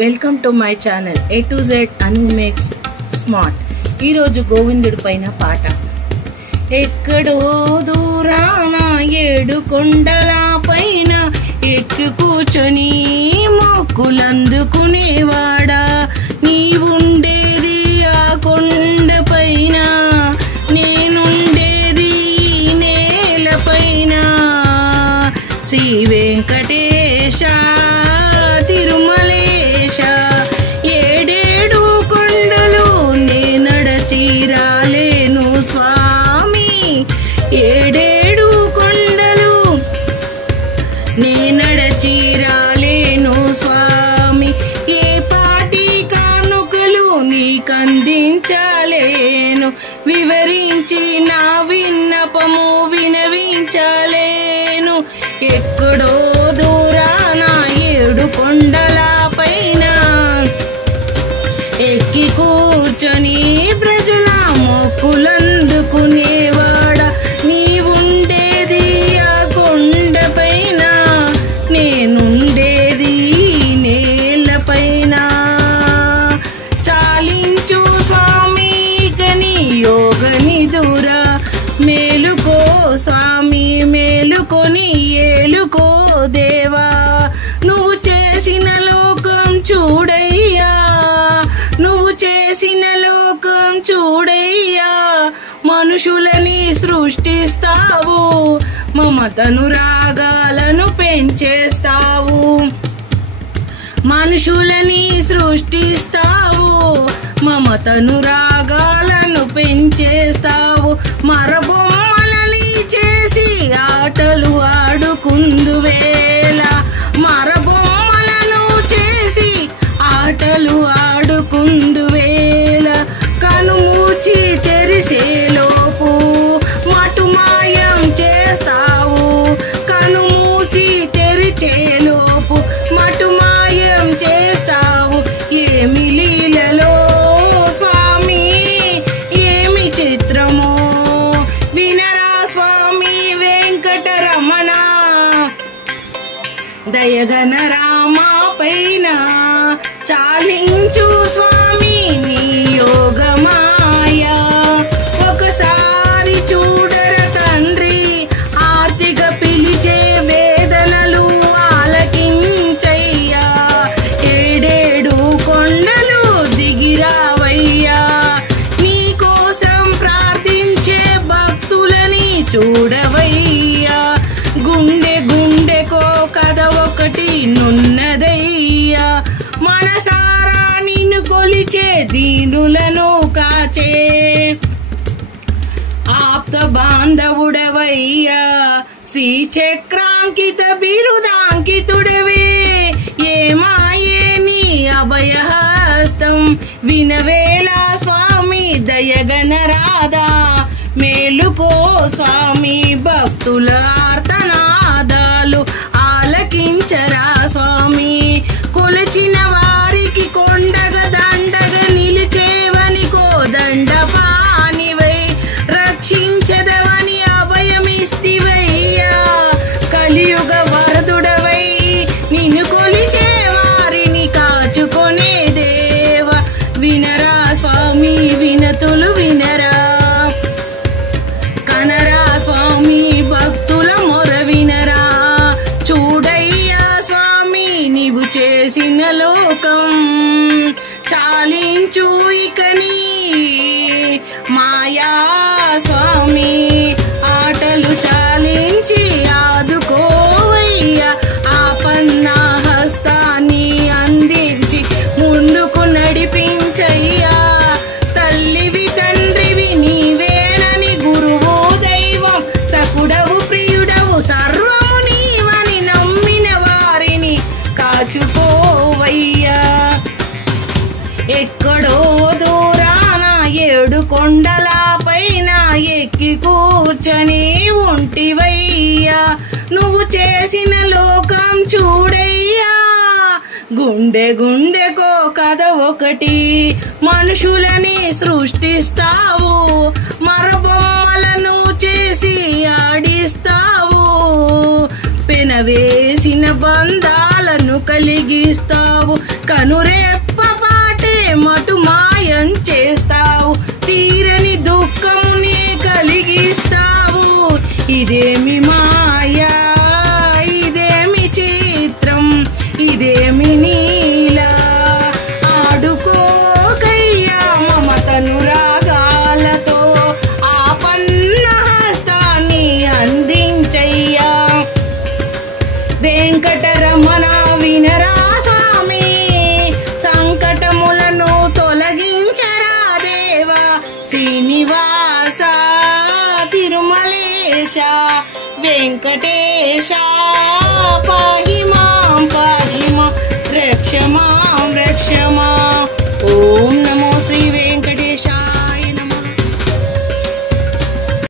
Welcome to my channel A to Z Anu makes smart. ఈరోజు గోవిందుడి పైన పాట. ఎక్కడో దూరాన 7 కొండల పైన ఎక్కి కూర్చొని మొక్కులందుకునేవాడా, నీవుండేది ఆ కొండ పైన, నేనుండేది నేల పైన. శ్రీ వెంకటేశ తిరుమలేశ, 7 కొండలు నే నడచి రాలేను స్వామి, 7 కొండలు నే నడచి రాలేను స్వామి. ఏ పాటి కానుకలు నీకందించలేను, వివరించి నా విన్నపము వినవించలేను. ఎక్కడో దూరాన 7 కొండల పైన ఎక్కి కూర్చొని ప్రజల మొక్కులందుకునేవాడా, నీవుండేది ఆ కొండ పైన, నేనుండేది నేల పైన. చాలించు స్వామి కని యోగ నిదురా, మేలుకో స్వామి మేలుకొని ఏలుకో దేవా. నువ్వు చేసిన లోకం చూడయ్యా, నువ్వు చేసిన లోకం చూడయ్యా. మనుషులని సృష్టిస్తావు, మమతను రాగాలను పెంచేస్తావు. మనుషులని సృష్టిస్తావు, మమతను రాగాలను పెంచేస్తావు. మరబొమ్మలని చేసి ఆటలు ఆడుకుందువేళ, మరబొమ్మలను చేసి ఆటలు ఆడుకుందువేళ. కనుమూచి తెరిసేలోపు మటుమాయం చేస్తావు, కనుమూసి తెరిచేలోపు మటుమాయం చేస్తావు. ఏమి లీలలో స్వామి ఏమి చిత్రమో, వినరా స్వామి వెంకటరమణ. దయగన రామా పైన చాలించు స్వామి నీ యోగమాయా. ఒకసారి చూడర తండ్రి ఆర్తిక పిలిచే వేదనలు ఆలకించయ్యా. 7 కొండలు దిగిరావయ్యా, నీ కోసం ప్రార్థించే భక్తులని చూడవయ్యా. గుండె గుండెకో కథ ఒకటి నున్నదయ్యా, మనసారా నిన్ను కొలిచే దీనులను కాచే ఆప్త బాంధవుడవయ్యా. శ్రీచక్రాంకిత బిరుదాంకితుడవే, ఏమాయే నీ అభయహస్తం. వినవేలా స్వామి దయగన రాధా, మేలుకో స్వామి భక్తుల ఆర్తనాదాలు ఆలకించరా స్వామి. కొలచిన వారికి కొండగ దండగ నిలిచేవని కోదండ పానివై, రక్షించదవని అభయమిస్తివయ్యా. కలియుగ వరదుడవై నిన్ను కొలిచే వారిని కాచుకొనే దేవ. వినరా స్వామి వినతులు వినరా, కనరా స్వామి భక్తుల మొర వినరా. చూడయ్యా స్వామి నీవు చేసిన లోకం, చాలించు ఇకని మాయా స్వామి. ఆటలు చాలించి ఆదుకోవయ్యా, ఆపన్న హస్తాన్ని అందించి ముందుకు నడిపించయ్యా. తల్లివి తండ్రివి నీవేనని గురువు దైవం, సకుడవు ప్రియుడవు సర్వము నీవని నమ్మిన వారిని కాచుకోవయ్యా. ఎక్కడో దూరాన 7 కొండల పైన ఎక్కి కూర్చొని ఉంటివయ్యా, నువ్వు చేసిన లోకం చూడయ్యా. గుండె గుండెకో కథ ఒకటి, మనుషులని సృష్టిస్తావు, మరబొమ్మలను చేసి ఆడిస్తావు. పెన పెనవేసిన బంధాలను కలిగిస్తావు, కనురెప్ప పాటే మటు మాయం చేస్తావు, తీరని దుఃఖమునే కలిగిస్తావు. ఇదేమి మాయా, ఇదేమి చిత్రం, ఇదేమి నీలా, ఆడుకోకయ్యా మమతను రాగాలతో, ఆపన్న హస్తాన్ని అందించయ్యా. వెంకటరమణ వినరా స్వామి, సంకటములను తొలగించరా దేవా. శ్రీనివాస తిరుమలేశ వెంకటేశ, పాహి మాం రక్ష మాం. ఓం